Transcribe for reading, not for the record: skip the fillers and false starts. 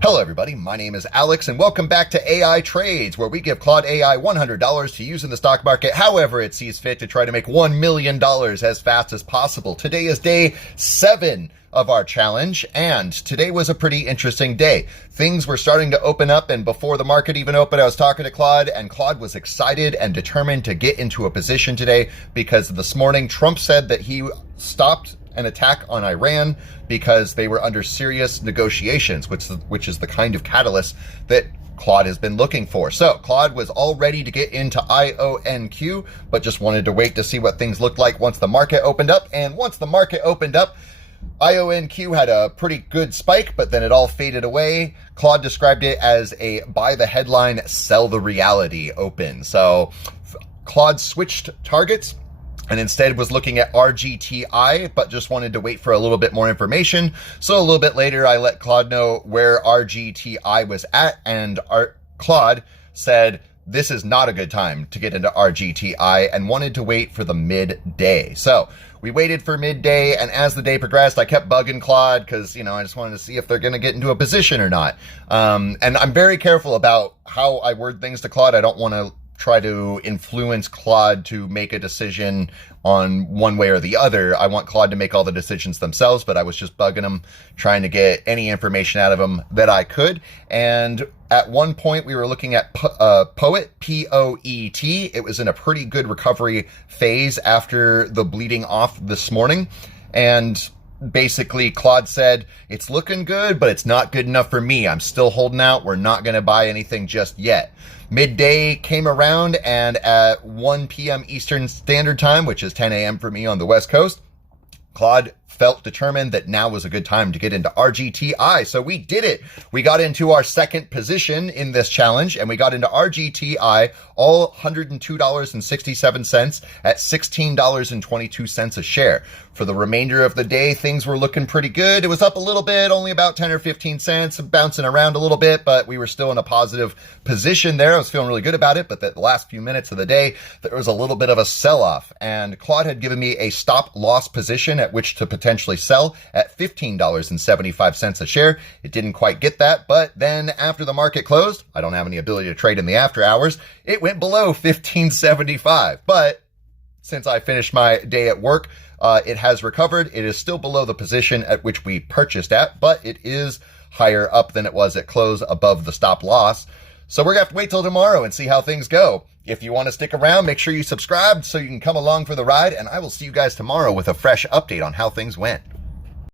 Hello everybody, my name is Alex and welcome back to AI Trades, where we give Claude Ai $100 to use in the stock market however it sees fit to try to make $1 million as fast as possible. Today is day 7 of our challenge, and today was a pretty interesting day. Things were starting to open up, and before the market even opened, I was talking to Claude, and Claude was excited and determined to get into a position today because this morning Trump said that he stopped an attack on Iran because they were under serious negotiations, which is the kind of catalyst that Claude has been looking for. So Claude was all ready to get into IONQ, but just wanted to wait to see what things looked like once the market opened up. And once the market opened up, IONQ had a pretty good spike, but then it all faded away. Claude described it as a buy the headline, sell the reality open. So Claude switched targets and instead was looking at RGTI, but just wanted to wait for a little bit more information. So a little bit later, I let Claude know where RGTI was at, and Claude said, this is not a good time to get into RGTI, and wanted to wait for the midday. So we waited for midday, and as the day progressed, I kept bugging Claude because, I just wanted to see if they're going to get into a position or not. And I'm very careful about how I word things to Claude. I don't want to try to influence Claude to make a decision on one way or the other. I want Claude to make all the decisions themselves, but I was just bugging him, trying to get any information out of him that I could. And at one point we were looking at Poet, P-O-E-T. It was in a pretty good recovery phase after the bleeding off this morning. And basically Claude said, it's looking good, but it's not good enough for me. I'm still holding out. We're not going to buy anything just yet. Midday came around, and at 1 p.m. Eastern Standard Time, which is 10 a.m. for me on the West Coast, Claude felt determined that now was a good time to get into RGTI. So we did it. We got into our second position in this challenge, and we got into RGTI, all $102.67 at $16.22 a share. For the remainder of the day, things were looking pretty good. It was up a little bit, only about 10 or 15 cents, bouncing around a little bit, but we were still in a positive position there. I was feeling really good about it, but the last few minutes of the day, there was a little bit of a sell-off, and Claude had given me a stop-loss position at which to potentially sell at $15.75 a share. It didn't quite get that, but then after the market closed, I don't have any ability to trade in the after hours, it went below $15.75. But since I finished my day at work, it has recovered. It is still below the position at which we purchased at, but it is higher up than it was at close, above the stop loss. So we're going to have to wait till tomorrow and see how things go. If you want to stick around, make sure you subscribe so you can come along for the ride, and I will see you guys tomorrow with a fresh update on how things went.